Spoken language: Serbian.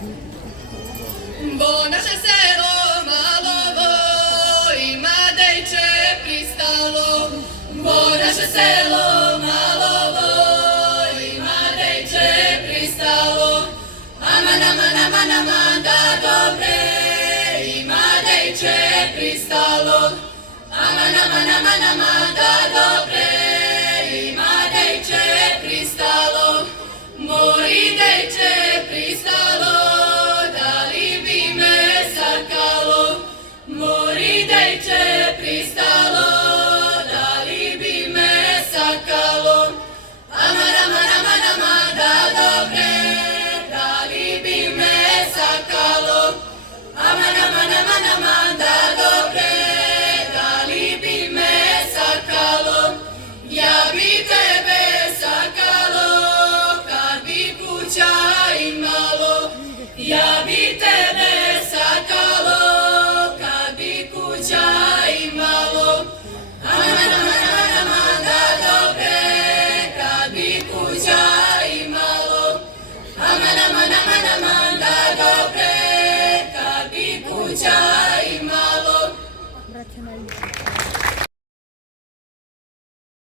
Bo naše selo Malovo ima dejče pristalo. Bo naše selo Malovo ima dejče pristalo. Aman, aman, aman, aman, da dobre ima dejče pristalo. Aman, aman, aman, aman, da dobre ima dejče pristalo. Moji dejče pristalo, da li bi me sakalo. Moji dejče pristalo, da li bi me sakalo. Aman, aman, aman, aman, da dobre, da li bi me sakalo. Aman, aman, aman, aman, da dobre, da li bi me sakalo. Ja bi tebe sakalo, kad bi kuća imalo. Ja bi tebe sakalo, kad bi kuća imalo. Aman, aman, aman, aman, da dobre, kad bi kuća imalo. Aman, aman, aman, aman, da dobre.